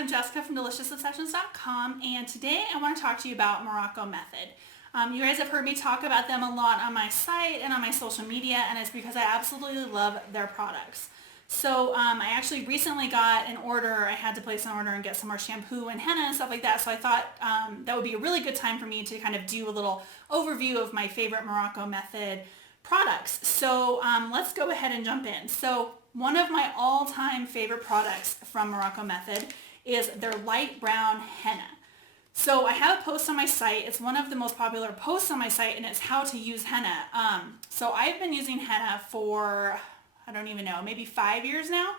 I'm Jessica from DeliciousObsessions.com, and today I want to talk to you about Morrocco Method. You guys have heard me talk about them a lot on my site and on my social media, and it's because I absolutely love their products. So I actually recently got an order. I had to place an order and get some more shampoo and henna and stuff like that, so I thought that would be a really good time for me to kind of do a little overview of my favorite Morrocco Method products. So let's go ahead and jump in. So one of my all-time favorite products from Morrocco Method is their light brown henna. So I have a post on my site. It's one of the most popular posts on my site, and it's how to use henna. So I've been using henna for, I don't even know, maybe 5 years now.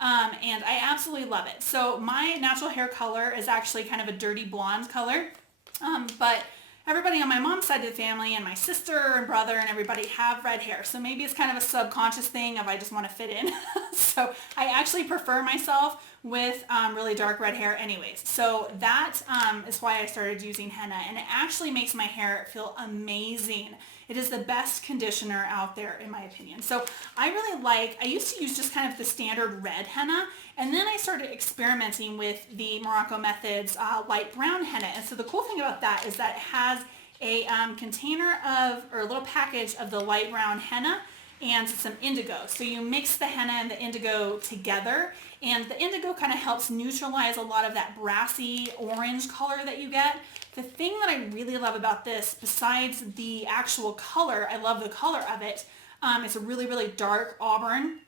And I absolutely love it. So my natural hair color is actually kind of a dirty blonde color. But everybody on my mom's side of the family and my sister and brother and everybody have red hair. So maybe it's kind of a subconscious thing of I just want to fit in. So I actually prefer myself with really dark red hair anyways. So that is why I started using henna, and it actually makes my hair feel amazing. It is the best conditioner out there in my opinion. So I used to use just kind of the standard red henna, and then I started experimenting with the Morrocco Method's light brown henna. And so the cool thing about that is that it has a container of, or a little package of the light brown henna and some indigo. So you mix the henna and the indigo together, and the indigo kind of helps neutralize a lot of that brassy orange color that you get. The thing that I really love about this, besides the actual color, I love the color of it. It's a really, really dark auburn.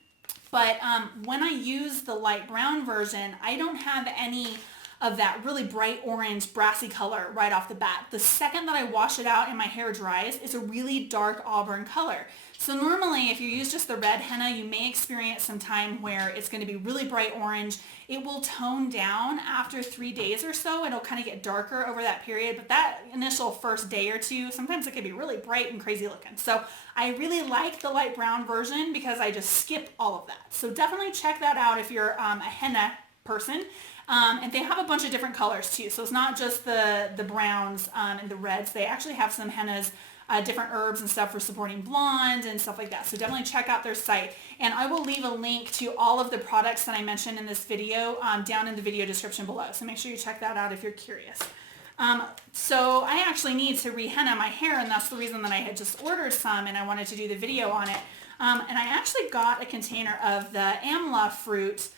But when I use the light brown version, I don't have any of that really bright orange brassy color right off the bat. The second that I wash it out and my hair dries, it's a really dark auburn color. So normally if you use just the red henna, you may experience some time where it's going to be really bright orange. It will tone down after 3 days or so. It'll kind of get darker over that period, but that initial first day or two, sometimes it can be really bright and crazy looking. So I really like the light brown version because I just skip all of that. So definitely check that out if you're a henna person. And they have a bunch of different colors too. So it's not just the browns and the reds. They actually have some hennas, different herbs and stuff for supporting blonde and stuff like that. So definitely check out their site. And I will leave a link to all of the products that I mentioned in this video down in the video description below. So make sure you check that out if you're curious. So I actually need to re-henna my hair, and that's the reason that I had just ordered some and I wanted to do the video on it. And I actually got a container of the amla fruit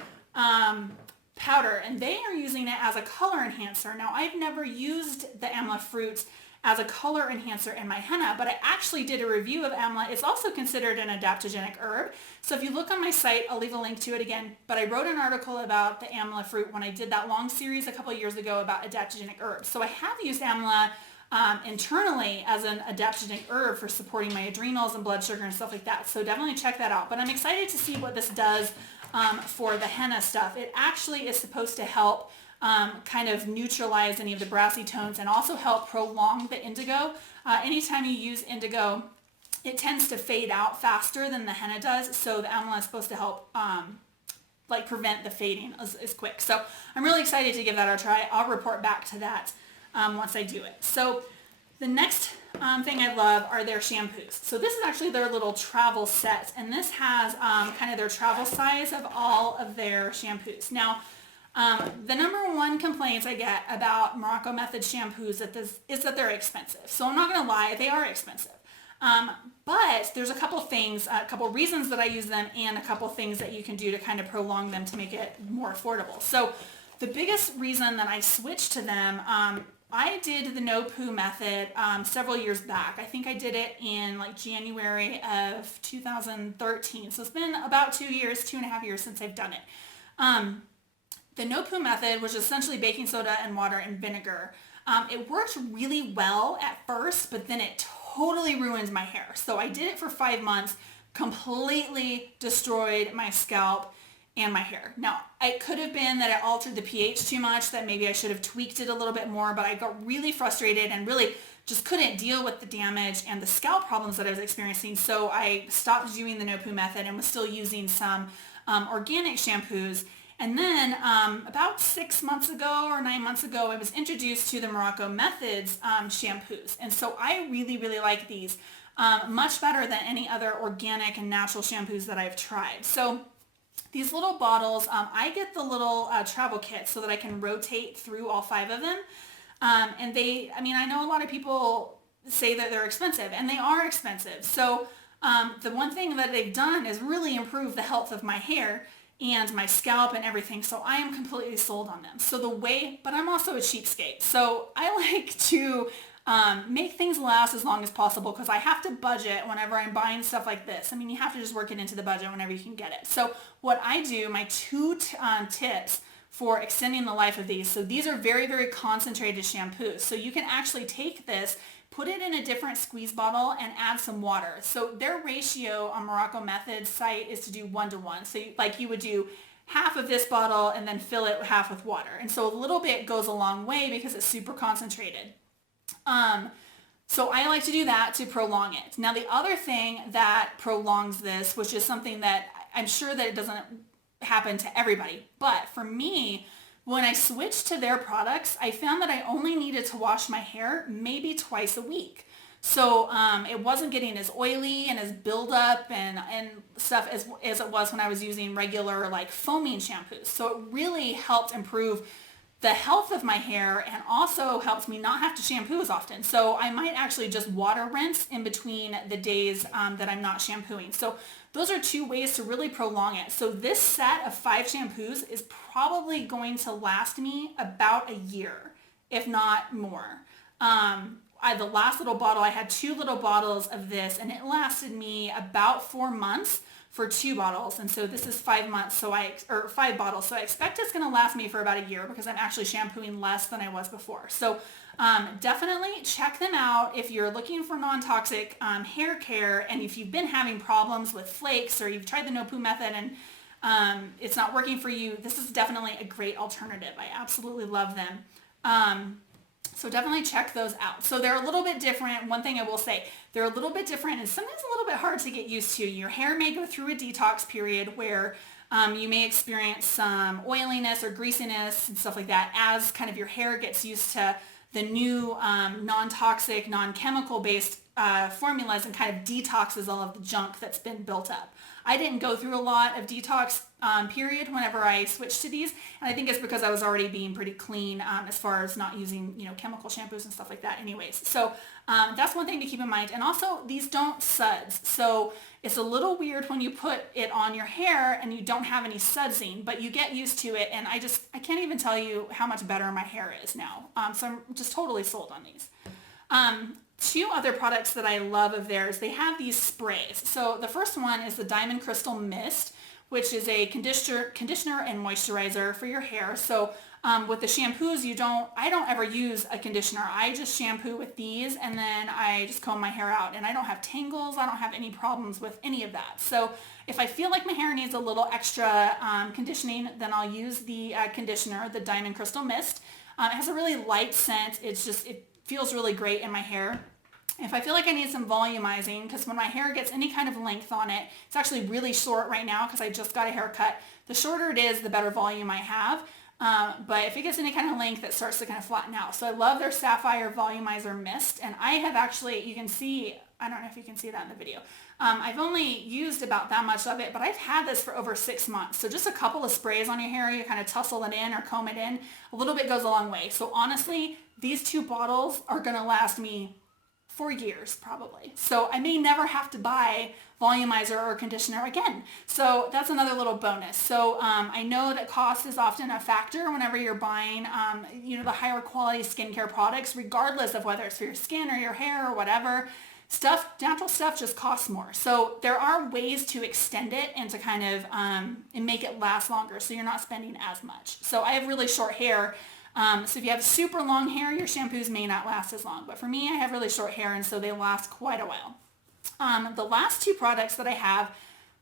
powder, and they are using it as a color enhancer. Now, I've never used the amla fruit as a color enhancer in my henna, but I actually did a review of amla. It's also considered an adaptogenic herb. So if you look on my site, I'll leave a link to it again, but I wrote an article about the amla fruit when I did that long series a couple of years ago about adaptogenic herbs. So I have used amla internally as an adaptogenic herb for supporting my adrenals and blood sugar and stuff like that. So definitely check that out. But I'm excited to see what this does for the henna stuff. It actually is supposed to help kind of neutralize any of the brassy tones and also help prolong the indigo. Anytime you use indigo, it tends to fade out faster than the henna does. So the amla is supposed to help like prevent the fading as quick. So I'm really excited to give that a try. I'll report back to that once I do it. So the next thing I love are their shampoos. So this is actually their little travel set, and this has kind of their travel size of all of their shampoos. Now, the number one complaints I get about Morrocco Method shampoos is that they're expensive. So I'm not going to lie, they are expensive. But there's a couple things, a couple reasons that I use them, and a couple things that you can do to kind of prolong them to make it more affordable. So the biggest reason that I switched to them, I did the no poo method several years back. I think I did it in like January of 2013. So it's been about 2 years, 2.5 years since I've done it. The no poo method was essentially baking soda and water and vinegar. It worked really well at first, but then it totally ruined my hair. So I did it for 5 months, completely destroyed my scalp and my hair. Now, it could have been that it altered the pH too much, that maybe I should have tweaked it a little bit more, but I got really frustrated and really just couldn't deal with the damage and the scalp problems that I was experiencing. So I stopped doing the no poo method and was still using some organic shampoos. And then about 6 months ago or 9 months ago, I was introduced to the Morrocco Method's shampoos. And so I really, really like these much better than any other organic and natural shampoos that I've tried. So these little bottles, I get the little travel kit so that I can rotate through all 5 of them. And I know a lot of people say that they're expensive, and they are expensive. So the one thing that they've done is really improve the health of my hair and my scalp and everything. So I am completely sold on them. But I'm also a cheapskate. So I like to make things last as long as possible because I have to budget whenever I'm buying stuff like this. I mean, you have to just work it into the budget whenever you can get it. So what I do, my 2 tips for extending the life of these. So these are very, very concentrated shampoos. So you can actually take this, put it in a different squeeze bottle and add some water. So their ratio on Morrocco Method site is to do 1-to-1. So you would do half of this bottle and then fill it half with water. And so a little bit goes a long way because it's super concentrated. So I like to do that to prolong it. Now the other thing that prolongs this, which is something that I'm sure that it doesn't happen to everybody, but for me, when I switched to their products, I found that I only needed to wash my hair maybe twice a week. So it wasn't getting as oily and as buildup and stuff as it was when I was using regular like foaming shampoos. So it really helped improve the health of my hair and also helps me not have to shampoo as often. So I might actually just water rinse in between the days that I'm not shampooing. So those are 2 ways to really prolong it. So this set of 5 shampoos is probably going to last me about a year, if not more. The last little bottle, I had 2 little bottles of this and it lasted me about 4 months for 2 bottles. And so this is 5 months, or 5 bottles. So I expect it's going to last me for about a year because I'm actually shampooing less than I was before. So definitely check them out if you're looking for non-toxic hair care, and if you've been having problems with flakes or you've tried the no poo method and it's not working for you, this is definitely a great alternative. I absolutely love them. So definitely check those out. So they're a little bit different. One thing I will say, they're a little bit different and sometimes a little bit hard to get used to. Your hair may go through a detox period where you may experience some oiliness or greasiness and stuff like that as kind of your hair gets used to the new non-toxic, non-chemical based formulas and kind of detoxes all of the junk that's been built up. I didn't go through a lot of detox period whenever I switched to these, and I think it's because I was already being pretty clean as far as not using chemical shampoos and stuff like that anyways. So that's one thing to keep in mind. And also these don't suds, so it's a little weird when you put it on your hair and you don't have any sudsing, but you get used to it, and I can't even tell you how much better my hair is now. So I'm just totally sold on these. 2 other products that I love of theirs, they have these sprays. So the first one is the Diamond Crystal Mist, which is a conditioner and moisturizer for your hair. So with the shampoos, I don't ever use a conditioner. I just shampoo with these and then I just comb my hair out, and I don't have tangles. I don't have any problems with any of that. So if I feel like my hair needs a little extra conditioning, then I'll use the conditioner, the Diamond Crystal Mist. It has a really light scent. It feels really great in my hair. If I feel like I need some volumizing, because when my hair gets any kind of length on it, it's actually really short right now because I just got a haircut. The shorter it is, the better volume I have. But if it gets any kind of length, it starts to kind of flatten out. So I love their Sapphire Volumizer Mist. And I have actually, you can see, I don't know if you can see that in the video. I've only used about that much of it, but I've had this for over 6 months. So just a couple of sprays on your hair, you kind of tussle it in or comb it in. A little bit goes a long way. So honestly, these 2 bottles are going to last me for years probably. So I may never have to buy volumizer or conditioner again. So that's another little bonus. So I know that cost is often a factor whenever you're buying the higher quality skincare products, regardless of whether it's for your skin or your hair or whatever. Natural stuff just costs more. So there are ways to extend it and to kind of and make it last longer so you're not spending as much. So I have really short hair. So if you have super long hair, your shampoos may not last as long. But for me, I have really short hair, and so they last quite a while. The last 2 products that I have,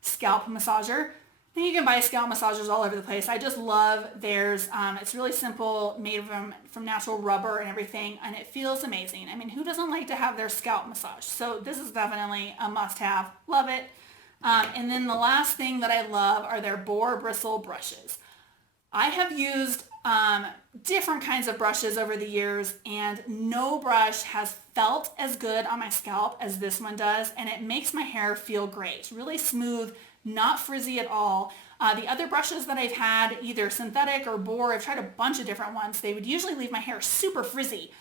Scalp Massager. I think you can buy scalp massagers all over the place. I just love theirs. It's really simple, made from natural rubber and everything, and it feels amazing. I mean, who doesn't like to have their scalp massage? So this is definitely a must-have. Love it. And then the last thing that I love are their boar bristle brushes. I have used different kinds of brushes over the years, and no brush has felt as good on my scalp as this one does, and it makes my hair feel great. Really smooth, not frizzy at all. The other brushes that I've had, either synthetic or boar, I've tried a bunch of different ones. They would usually leave my hair super frizzy.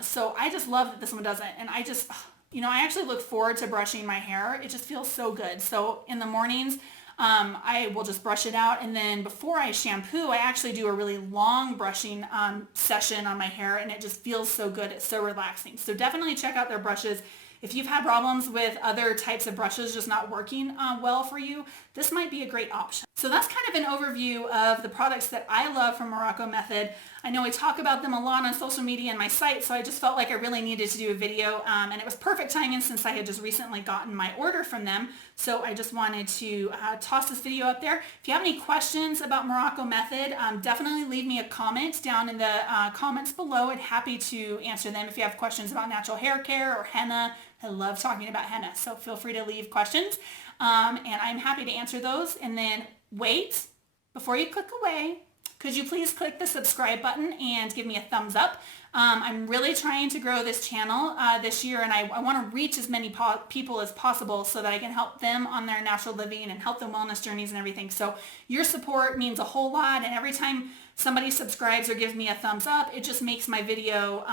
So I just love that this one doesn't. And I just, I actually look forward to brushing my hair. It just feels so good. So in the mornings, I will just brush it out, and then before I shampoo, I actually do a really long brushing session on my hair, and it just feels so good. It's so relaxing. So definitely check out their brushes. If you've had problems with other types of brushes just not working well for you, this might be a great option. So that's kind of an overview of the products that I love from Morrocco Method. I know I talk about them a lot on social media and my site, so I just felt like I really needed to do a video, and it was perfect timing since I had just recently gotten my order from them. So I just wanted to toss this video up there. If you have any questions about Morrocco Method, definitely leave me a comment down in the comments below. I'd happy to answer them. If you have questions about natural hair care or henna, I love talking about henna, so feel free to leave questions, and I'm happy to answer those. And then wait, before you click away, could you please click the subscribe button and give me a thumbs up? I'm really trying to grow this channel this year, and I want to reach as many people as possible so that I can help them on their natural living and help them wellness journeys and everything. So your support means a whole lot, and every time somebody subscribes or gives me a thumbs up, it just makes my video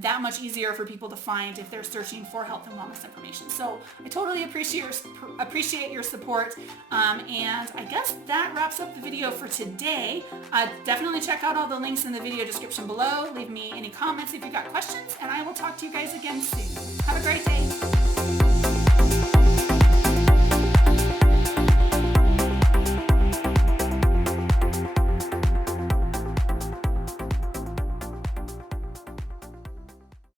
that much easier for people to find if they're searching for health and wellness information. So I totally appreciate your support, and I guess that wraps up the video for today. Definitely check out all the links in the video description below. Leave me any comments if you've got questions, and I will talk to you guys again soon. Have a great day.